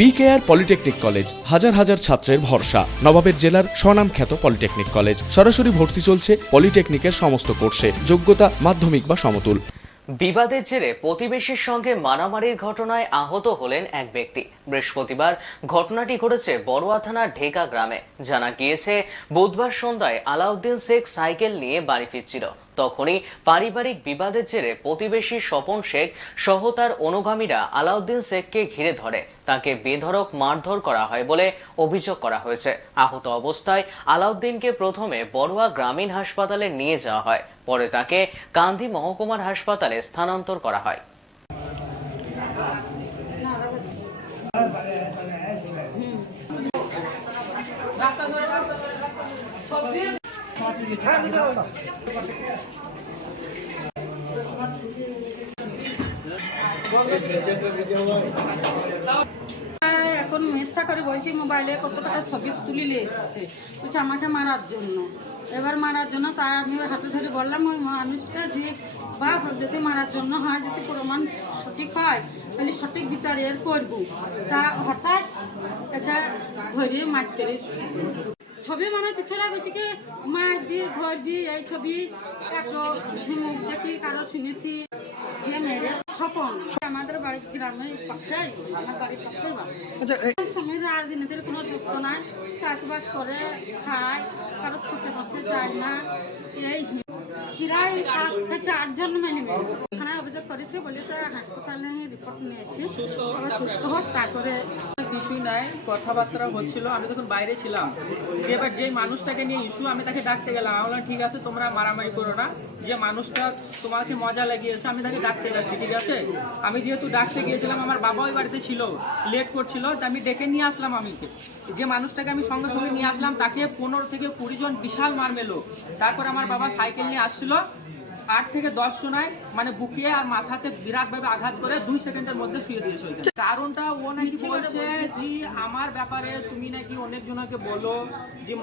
BKR polytechnic college হাজার হাজার ছাত্রের ভরসা। নবাবের জেলার স্বনামখ্যাত পলিটেকনিক কলেজ সরাসরি ভর্তি চলছে পলিটেকনিকের সমস্ত কোর্সে। যোগ্যতা মাধ্যমিক বা সমতুল। বিবাদের জেরে প্রতিবেশীর সঙ্গে মারামারির ঘটনায় আহত হলেন এক ব্যক্তি। বৃহস্পতিবার ঘটনাটি ঘটেছে বড়ুয়া থানার ঢেকা গ্রামে। জানা গিয়েছে, বুধবার সন্ধ্যায় আলাউদ্দিন শেখ সাইকেল নিয়ে বাড়ি ফিরছিল। তখনই পারিবারিক বিবাদের জেরে প্রতিবেশী স্বপন শেখ সহ তার অনুগামীরা আলাউদ্দিন শেখকে ঘিরে ধরে। তাকে বেধড়ক মারধর করা হয় বলে অভিযোগ করা হয়েছে। আহত অবস্থায় আলাউদ্দিনকে প্রথমে বড়ুয়া গ্রামীণ হাসপাতালে নিয়ে যাওয়া হয়। পরে তাকে কান্দি মহকুমার হাসপাতালে স্থানান্তর করা হ্যাঁ, এখন মিথ্যা করে বলছি মোবাইলে, কত টাকা ছবি তুলিলে এসেছে। বলছে, আমাকে মারার জন্য। এবার মারার জন্য তাই আমি হাতে ধরে বললাম, ওই মানুষটা যে বা যদি মারার জন্য হয়, যদি প্রমাণ সঠিক হয়, তাহলে সঠিক বিচার এর করব। তা হঠাৎ এটা ধরে মারতে ছবি মানে ছেলে বলছে কি মা দিয়ে ঘর দিয়ে এই ছবি দেখি কারও শুনেছি। স্বপন। আমাদের বাড়ির গ্রামের আমার বাড়ির রাজনীতির কোনো যুক্ত নাই চাষবাস করে খায় কারও যায় না। এই প্রায় সাত থেকে আটজন মেনে থানায় অভিযোগ করেছে বলেছে হাসপাতালে রিপোর্ট নিয়েছি। সুস্থ হোক তারপরে কিছুই নাই, কথাবার্তা হচ্ছিল। আমি তখন বাইরে ছিলাম। এবার যেই মানুষটাকে নিয়ে ইস্যু, আমি তাকে ডাকতে গেলাম। আমি বললাম, ঠিক আছে, তোমরা মারামারি করো না। যে মানুষটা তোমাকে মজা লাগিয়েছে, আমি তাকে ডাকতে যাচ্ছি, ঠিক আছে? আমি যেহেতু ডাকতে গিয়েছিলাম, আমার বাবা ওই বাড়িতে ছিল লেট করছিল, তা আমি ডেকে নিয়ে আসলাম আমিকে যে মানুষটাকে আমি সঙ্গে সঙ্গে নিয়ে আসলাম, তাকে পনেরো থেকে কুড়ি জন বিশাল মার মেলো তারপর আমার বাবা সাইকেল নিয়ে আসছিল আট থেকে দশ জনায় মানে বুকে আর মাথাতে বিরাট ভাবে আঘাত করে দুই সেকেন্ডের মধ্যে শুয়ে দিয়েছে ওইখানে। কারণটা ও নাকি বলছে যে আমার ব্যাপারে তুমি নাকি অনেক জনকে বলো যে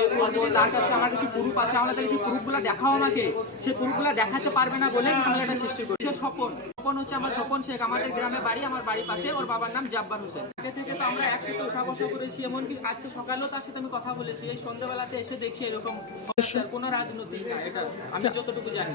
এ করব তার কাছে আমার কিছু গ্রুপ আছে আমরা তাহলে সেই গ্রুপগুলো দেখাও আমাকে। সেই গ্রুপগুলো দেখাতে পারবে না বলে ঝামেলাটা সৃষ্টি করছে। সে স্বপন স্বপন হচ্ছে আমার স্বপন শেখ আমাদের গ্রামে বাড়ি আমার বাড়ি পাশে ওর বাবার নাম জাব্বার হোসেন। আগে থেকে তো আমরা একসাথে উঠা বসা করেছি এমনকি আজকে সকালেও তার সাথে আমি কথা বলেছি এই সন্ধ্যাবেলাতে এসে দেখছি এরকম কোনো রাজনৈতিক না এটা আমি যতটুকু জানি।